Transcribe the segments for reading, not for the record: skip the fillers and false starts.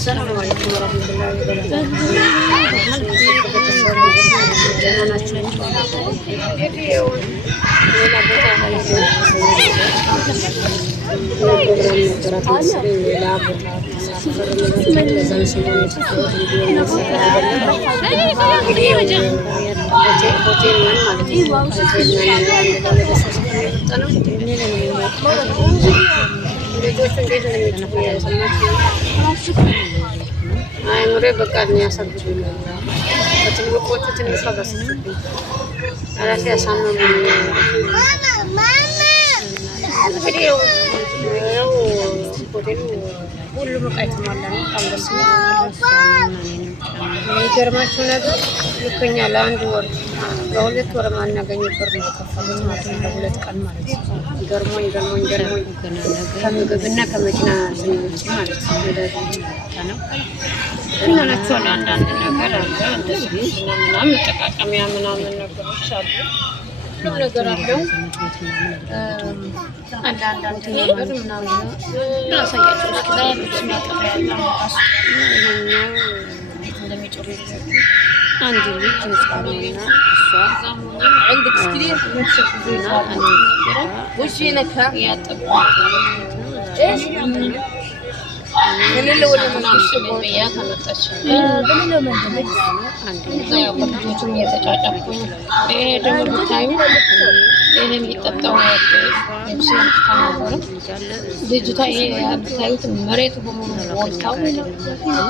السلام عليكم ورحمة الله وبركاته. አይ ኑሬ በቃ ነው ያሳብዱኛል። በትልቆቹ ትንሽ አበስኩኝ አላፊ ያሳመሙ እንግዲህ ያው ሆቴሉ ሁሉም ዕቃ የተሟላ ነው። በጣም ደስ ይላል። የሚገርማችሁ ነገር ልክኛ ለአንድ ወር ለሁለት ወር ማናገኝ ብር ነው የከፈሉት ማለት ነው። ለሁለት ቀን ማለት ነው። ገርሞኝ ከምግብና ከመኪና ውጪ ማለት ነው። ነው እና ናቸው አንዳንድ ነገር አለ እንደዚህ ምናምን መጠቃቀሚያ ምናምን ነገሮች አሉ። ሁሉ ነገር አለው። አንዳንድ ነገር ምናምን ላሳያችሁ እስኪ ዛሬ ማጠሪያ ያለው ይሄኛው እንዴት እንደሚጭሩ አንድ ልጅ ህፃንና እሷ عندك كثير نشوفنا وش لك ያጠባው ايش ከሌለ ወደ ምናምን በያ ከመጣች በሌላ መንገድ አንደኛው ልጆቹን እየተጫጫኩኝ ይሄ ደግሞ ብታዩ ይሄ የሚጠጣው ልጅቷ ይሄ ብታዩት መሬቱ በሙሉ ሞልታው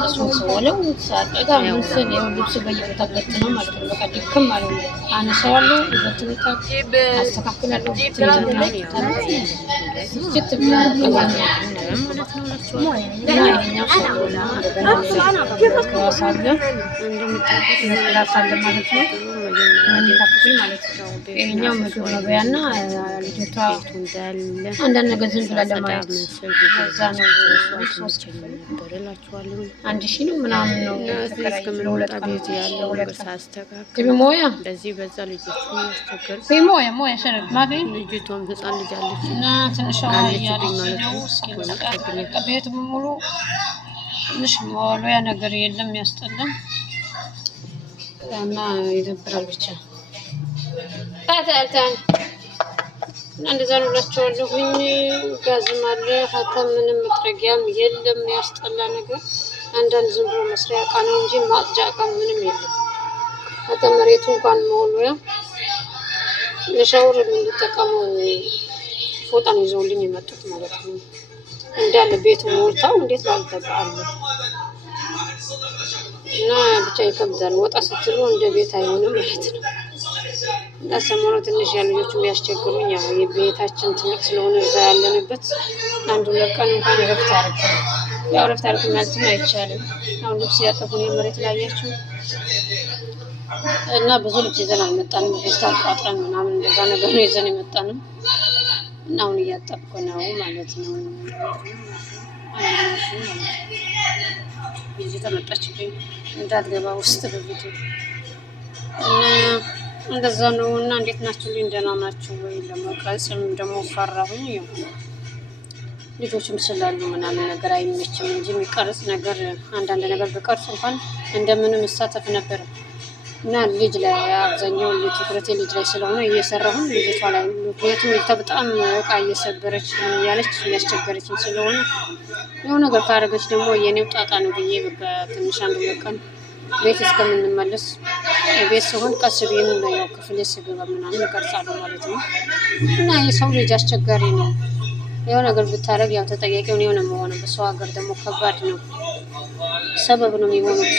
እሱን ሰወለው ሳጠጋ ምስል የልብስ በየቦታ ገጥ ነው ማለት ነው። በቃ ድክም ማለት ነው። አነሳዋለሁ በትውታ አስተካክላለሁ ስጭት ማለት ነው። ይሄኛው ይሄኛው ምግብ መብያና ልጅቷ አንዳንድ ነገር ዝም ብላ ለማየት ከዛ ነው 1,000 ነው ምናምን ነው እስከምንወጣ ቤት ያለው ነገር ሳስተካክል ሞያ በዚህ በዛ ልጅቱ ያስተካክል ሞያ ሸረብ ማገኝ ልጅቷም ህፃን ልጅ አለች እና ትንሽ ያለች ነው እስኪ ቤት በሙሉ ትንሽ ሞያ ነገር የለም ያስጠላል እና ይደብራል ብቻ ታታልታን እንደዛ ነው ላችኋለሁኝ። ጋዝም አለ ሀታ ምንም መጥረጊያም የለም ያስጠላ ነገር አንዳንድ ዝም ብሎ መስሪያ ዕቃ ነው እንጂ ማጽጃ ዕቃ ምንም የለም። ሀታ መሬቱ እንኳን መወልወያ ለሻወር የምንጠቀመው ፎጣን ይዘውልኝ የመጡት ማለት ነው። እንዳለ ቤቱ ሞልታው እንዴት ላልተባለ እና ብቻ ይከብዳል። ወጣ ስትሉ እንደ ቤት አይሆንም ማለት ነው። ለሰሞኑ ትንሽ ያልጆቹ ቢያስቸግሩኝ ያው የቤታችን ትልቅ ስለሆነ እዛ ያለንበት አንዱ ለቀን እንኳን ረፍት አድርገን ያው ረፍት አድርገን ማለት አይቻልም። አሁን ልብስ ያጠፉን የመሬት ላይ ያያችሁ እና ብዙ ልብስ ይዘን አልመጣንም። ፌስታል ቋጥረን ምናምን እንደዛ ነገር ነው ይዘን የመጣነው እና አሁን እያጠብኩ ነው ማለት ነው። ይዤ ተመጣችብኝ እንዳትገባ ውስጥ በቪዲዮ እና እንደዛ ነው። እና እንዴት ናችሁ? ደህና ናችሁ ወይ? ለመቅረጽም ደግሞ ፈራሁኝ። ያው ልጆችም ስላሉ ምናምን ነገር አይመችም እንጂ የሚቀርጽ ነገር አንዳንድ ነገር በቀርጽ እንኳን እንደምንም እሳተፍ ነበር እና ልጅ ላይ አብዛኛው ትኩረቴ ልጅ ላይ ስለሆነ እየሰራሁኝ ልጅቷ ላይ ምክንያቱም ልጅቷ በጣም ዕቃ እየሰበረች እያለች እያስቸገረችኝ ስለሆነ የሆነ ነገር ካደረገች ደግሞ የኔው ጣጣ ነው ብዬ በቃ ትንሽ አንዱ ለቀን ቤት እስከምንመለስ ቤት ሲሆን ቀስ ብዬ ነው ያው ክፍል ስገባ ምናምን እቀርጻለሁ ማለት ነው። እና የሰው ልጅ አስቸጋሪ ነው። የሆነ ነገር ብታረግ ያው ተጠያቂው ነው የሆነ መሆን በሰው ሀገር ደግሞ ከባድ ነው። ሰበብ ነው የሚሆኑት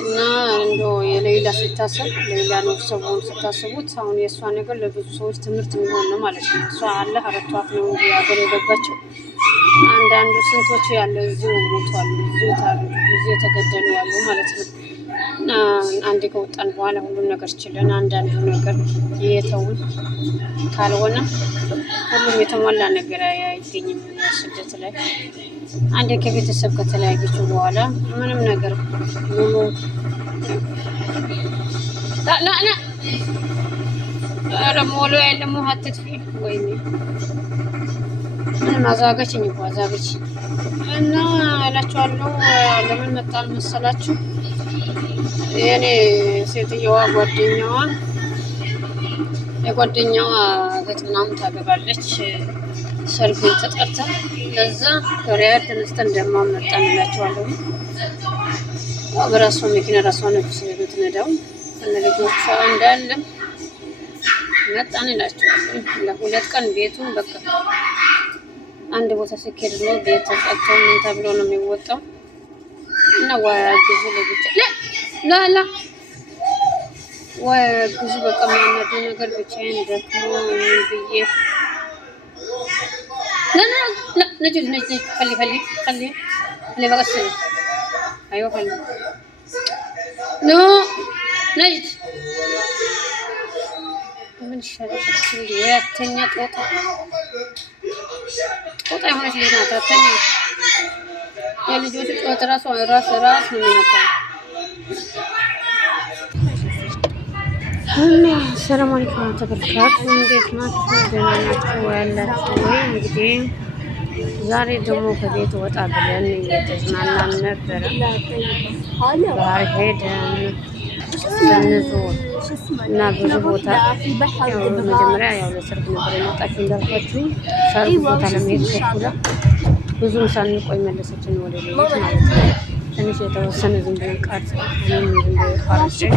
እና እንደው የሌላ ሲታሰብ ሌላ ነው ሰውን ስታስቡት አሁን የእሷ ነገር ለብዙ ሰዎች ትምህርት የሚሆን ነው ማለት ነው። እሷ አለ አረቷት ነው እንጂ ሀገር የገባችው አንዳንዱ ስንቶቹ ያለው እዚሁ ሞቷል፣ እዚሁ የተገደሉ ያሉ ማለት ነው። እና አንዴ ከወጣን በኋላ ሁሉም ነገር ችለን አንዳንዱ ነገር የተውን ካልሆነ ሁሉም የተሟላ ነገር አይገኝም። ስደት ላይ አንዴ ከቤተሰብ ከተለያየችው በኋላ ምንም ነገር ሙሉ لا رمولو يعلموا هالتدفين ويني ምንም አዛገችኝ እኮ አዛገችኝ። እና እላችኋለሁ ለምን መጣል መሰላችሁ? የኔ ሴትየዋ የጓደኛዋ እህት ምናምን ታገባለች። ሰርግ ተጠርታ ለዛ ከሪያድ ተነስተን ደማም መጣን እላችኋለሁ። በራሷ መኪና ራሷ ነች የምትነዳው ከነ ልጆቿ እንዳለ መጣን እላችኋለሁ። ለሁለት ቀን ቤቱን በቃ አንድ ቦታ ሲኬድ ነው ቤት ተጸጥቶ ምን ተብሎ ነው የሚወጣው። እና ወግዙ ለብቻ ላ ወግዙ በቃ የሚያመዱ ነገር ብቻዬን ደክሞ ብዬ لا نجد خلي بغسل ايوه خلي نو نجد من الشارع تسوي ويا التانية طوطة يا هونش اللي ناتا التانية يا اللي جوتي طوطة راس من ناتا. السلام عليكم ورحمة الله وبركاته. እንዴት ናችሁ? ደህና ናችሁ ያላችሁ ወይ? እንግዲህ ዛሬ ደግሞ ከቤት ወጣ ብለን እየተዝናናን ነበረ። ባህር ሄደን ስንዞር እና ብዙ ቦታ ያው መጀመሪያ ያው ለሰርግ ነበር የመጣችሁ እንዳልኳችሁ ሰርግ ቦታ ለመሄድ ቸኩላ ብዙም ሳንቆይ መለሰችን ወደ ቤት ማለት ነው። ትንሽ የተወሰነ ዝም ብለን ቀርጸን ዝም ብለን ቀርጸን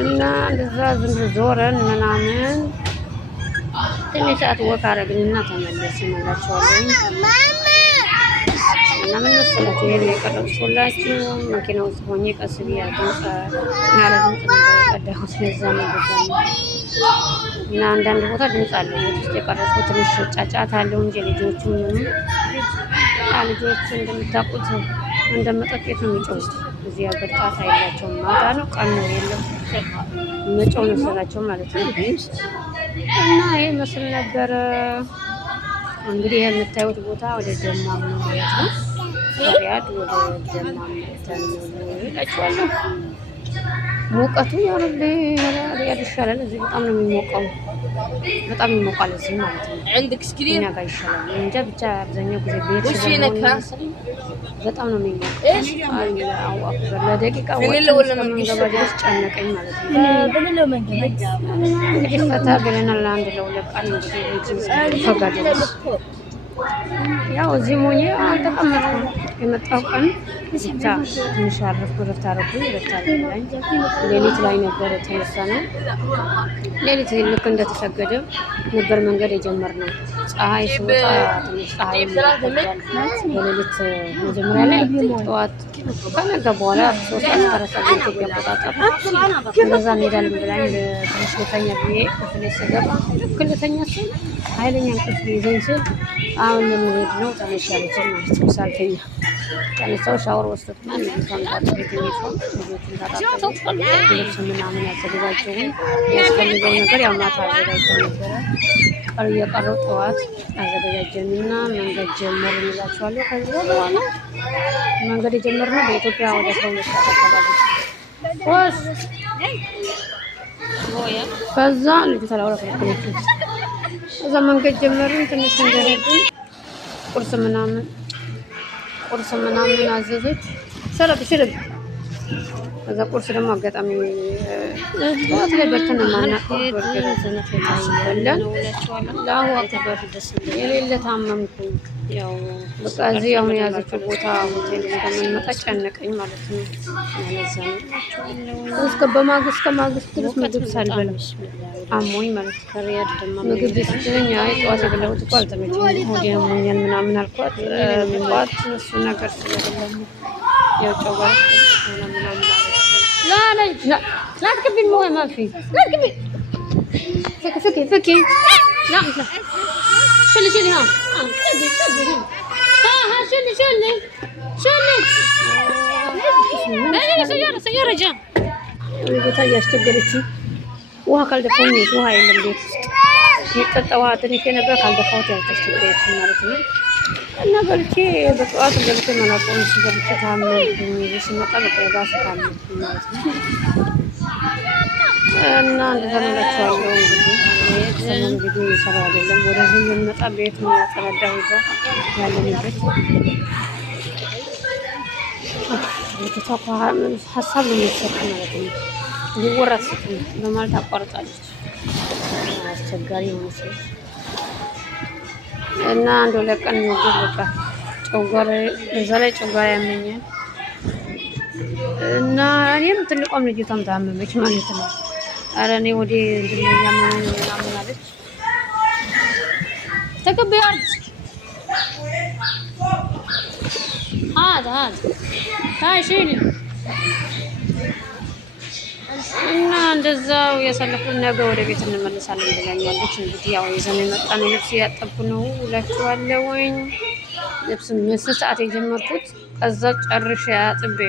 እና እንደዛ ዝም ብለን ዞረን ምናምን ትንሽ ሰዓት ወክ አደረግንና ተመለስን እላችኋለሁ። እና ምን መሰላችሁ ይሄን የቀረጽኩላችሁ መኪና ውስጥ ሆኜ ቀስ ብዬ ድምፅ ያለ ድምፅ ነበር የቀዳሁት። ለዛ ነው እና አንዳንድ ቦታ ድምፅ አለው ውስጥ የቀረጽኩት ትንሽ ጫጫታ አለው እንጂ ልጆቹ ልጆቹ እንደምታውቁት እንደመጠጥ ቤት ነው የሚጮሁት። እዚህ ሀገር ጣት አይላቸውም። ማታ ነው ቀን ነው የለም መጮህ መሰላቸው ማለት ነው። እና ይሄ መስል ነበረ እንግዲህ የምታዩት ቦታ ወደ ደማም ነው ማለት ነው። ሪያድ ወደ ደማም እላችኋለሁ። ሙቀቱ ያው ሪያድ ይሻላል። እዚህ በጣም ነው የሚሞቀው። በጣም ይሞቃል እዚህ ማለት ነው። عندك سكرين እኛ ጋር ይሻላል እንጃ ብቻ አብዛኛው ጊዜ ቤት በጣም ነው የሚሞቀው። አው አክበር ለደቂቃ ወደ መንገባ ድረስ ጨነቀኝ ማለት ነው። በሌላው መንገድ እንግዲህ ፈታ ብለናል አንድ ለሁለት ቀን እንግዲህ ፈጋደስ ያው እዚህ ሞኝ አልተቀመጥኩም። የመጣው ቀን ብቻ ትንሽ አረፍኩ። ረፍት አደረኩኝ። ሌሊት ላይ ነበር የተነሳነው። ሌሊት ልክ እንደተሰገደ ነበር መንገድ የጀመርነው። ፀሐይ ሲወጣ ትንሽ ፀሐይ በሌሊት መጀመሪያ ላይ ጠዋት ከነገ በኋላ 3 ሰዓት ኢትዮጵያ አቆጣጠር እንደዛ እንሄዳለን ብላኝ ትንሽ ልተኛ ብዬ ክፍሌ ስገባ ልክ ልተኛ ስል ኃይለኛ እንቅልፍ ይዘኝ ስል አሁን ለመሄድ ነው ተነሽ ያለችኝ ማለት ነው። ሳልተኛ ተነሳው ሻወር ወሰድኩ ማለት ነው። ቤት ዩኒፎርም ልብስ ምናምን ያዘጋጀው ያስፈልገው ነገር ያው ማታ አዘጋጅተን ነበረ። የቀረው ጠዋት አዘጋጀንና መንገድ ጀመርን እላችኋለሁ። ከዛ በኋላ መንገድ የጀመርነው በኢትዮጵያ ወደ 12 ሰዓት አካባቢ ከዛ ልጅ ተላውራ ከዛ መንገድ ጀመርን። ትንሽ እንደረድን ቁርስ ምናምን አዘዘች። ሰረብ ከዛ ቁርስ ደግሞ አጋጣሚ ጠዋት ላይ በልተን ማናውቀው በርገር በላን። ላሁ አክበር የሌለ ታመምኩኝ። ያው በቃ እዚህ አሁን የያዘችው ቦታ ሆቴል እንደምንመጣ ጨነቀኝ ማለት ነው። ያለዛ ነው እስከ በማግስት ድረስ ምግብ ሳልበላ አሞኝ ማለት ከሪያድ ደማ ምግብ ስትለኝ አይ ጠዋት የበላሁት እኮ አልተመቸኝም ሆዴ አሞኛል ምናምን አልኳት። ጠዋት እሱ ነገር ስለበላሁ ያው ጨጓራ ምናምን لا تكبي المويه ما في لا تكبي فكي لا شلي ها كبي ها شلي سيارة جا قلت هيا اشتغلتي ውሃ ካልደፋሁኝ ውሃ የለም ቤት ውስጥ የጠጣ ውሃ ትንሽ ነበር ካልደፋሁት ያው ተስተግረች ማለት ነው። እና በልቼ በጠዋት ገብቼ መናቆን ሲገብቼ ታመምኩኝ። ሲመጣ በቃ የባሰ ታመምኩኝ ማለት ነው። እና እንደዛ ነው እላችኋለሁ። እንግዲህ ሰሞኑ ቪዲዮ እየሰራ አይደለም። ወደዚህ የምንመጣ ቤት ነው ያጸዳዳው ይዛ ያለንበት ልጅቷ ሀሳብ ነው የሚሰጥ ማለት ነው። ሊወራ ስትል በማለት አቋርጣለች። አስቸጋሪ ይመስል እና አንድ ሁለት ቀን ምግብ በቃ ጨጓራ በዛ ላይ ጨጓራ ያመኛል እና እኔም ትልቋም ልጅቷም ታመመች ማለት ነው። ኧረ እኔ ወደ እንትን ያመመኝ ነው ምናምን አለች። ተቀበያለች ታሽል እና እንደዛው ያሳለፉን ነገ ወደ ቤት እንመለሳለን ብላኛለች። እንግዲህ ያው ይዘን የመጣነው ልብስ እያጠብኩ ነው እላችኋለሁኝ። ልብስ ምስል ሰዓት የጀመርኩት ከዛ ጨርሼ አጥቤ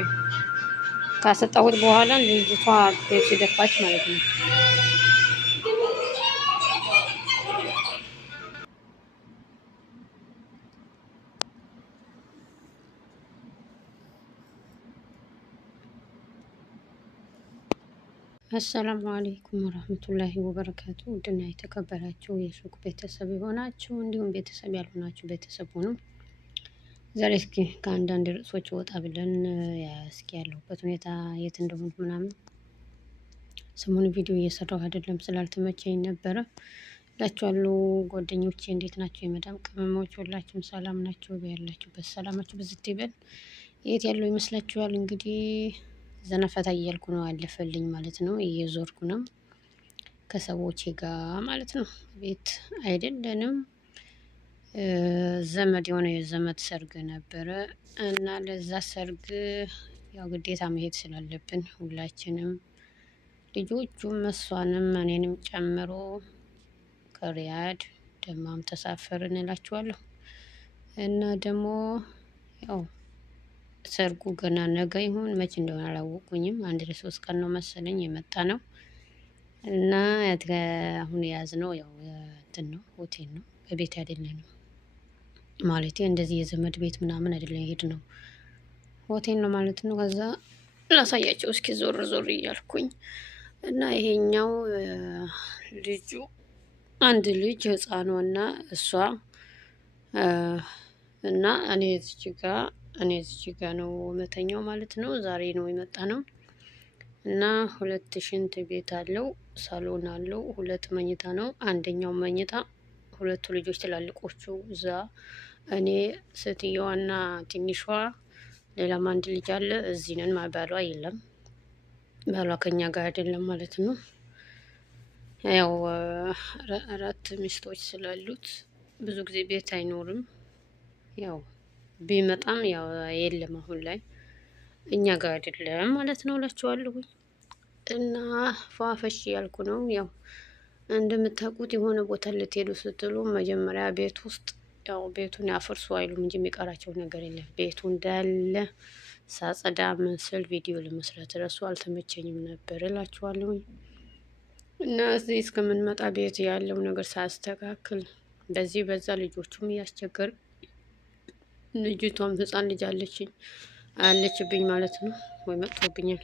ካሰጣሁት በኋላ ልጅቷ ልብስ ደፋች ማለት ነው። አሰላሙ አለይኩም ወራህመቱላሂ ወበረካቱ። ውድና የተከበራችሁ የሱቅ ቤተሰብ የሆናችሁ እንዲሁም ቤተሰብ ያልሆናችሁ ቤተሰብ ሆኑ። ዛሬ እስኪ ከአንዳንድ ርዕሶች ወጣ ብለን እስኪ ያለሁበት ሁኔታ የት እንደሆንኩ ምናምን ሰሞኑ ቪዲዮ እየሰራሁ አይደለም ስላልተመቸኝ ነበረ እላችኋለሁ። ጓደኞቼ እንዴት ናቸው? የመዳም ቅመሞች ሁላችሁም ሰላም ናቸው? ያላችሁበት ሰላማችሁ ብዝት ይበል። የት ያለው ይመስላችኋል? እንግዲህ ዘነፈታ እያልኩ ነው፣ አለፈልኝ ማለት ነው። እየዞርኩ ነው ከሰዎቼ ጋር ማለት ነው። ቤት አይደለንም። ዘመድ የሆነ የዘመድ ሰርግ ነበረ እና ለዛ ሰርግ ያው ግዴታ መሄድ ስላለብን ሁላችንም ልጆቹም እሷንም እኔንም ጨምሮ ከሪያድ ደማም ተሳፈርን እላችኋለሁ። እና ደግሞ ያው ሰርጉ ገና ነገ ይሁን መቼ እንደሆነ አላወቁኝም። አንድ ለሶስት ቀን ነው መሰለኝ የመጣ ነው። እና አሁን የያዝነው ያው እንትን ነው፣ ሆቴል ነው፣ በቤት አይደለንም ማለት እንደዚህ የዘመድ ቤት ምናምን አይደለም የሄድነው፣ ሆቴል ነው ማለት ነው። ከዛ ላሳያቸው እስኪ ዞር ዞር እያልኩኝ እና ይሄኛው ልጁ አንድ ልጅ ህፃኗና እሷ እና እኔ እዚች ጋ ነው መተኛው ማለት ነው። ዛሬ ነው የመጣ ነው እና 2 ሽንት ቤት አለው፣ ሳሎን አለው፣ 2 መኝታ ነው። አንደኛው መኝታ 2 ልጆች ትላልቆቹ እዛ፣ እኔ ሴትየዋና ትንሿ፣ ሌላም አንድ ልጅ አለ። እዚህ ነን። ባሏ የለም፣ ባሏ ከኛ ጋር አይደለም ማለት ነው። ያው 4 ሚስቶች ስላሉት ብዙ ጊዜ ቤት አይኖርም። ያው ቢመጣም ያው የለም አሁን ላይ እኛ ጋር አይደለም ማለት ነው እላችኋለሁ። እና ፏፈሽ ያልኩ ነው። ያው እንደምታውቁት የሆነ ቦታ ልትሄዱ ስትሉ መጀመሪያ ቤት ውስጥ ያው ቤቱን ያፈርሱ አይሉም እንጂ የሚቀራቸው ነገር የለም። ቤቱ እንዳለ ሳጸዳ ምስል ቪዲዮ ለመስራት እረሱ አልተመቸኝም ነበር እላችኋለሁ። እና እዚህ እስከምንመጣ ቤት ያለው ነገር ሳስተካክል በዚህ በዛ ልጆቹም እያስቸገር፣ ልጅቷም ህፃን ልጅ አለችብኝ ማለት ነው፣ ወይ መጥቶብኛል።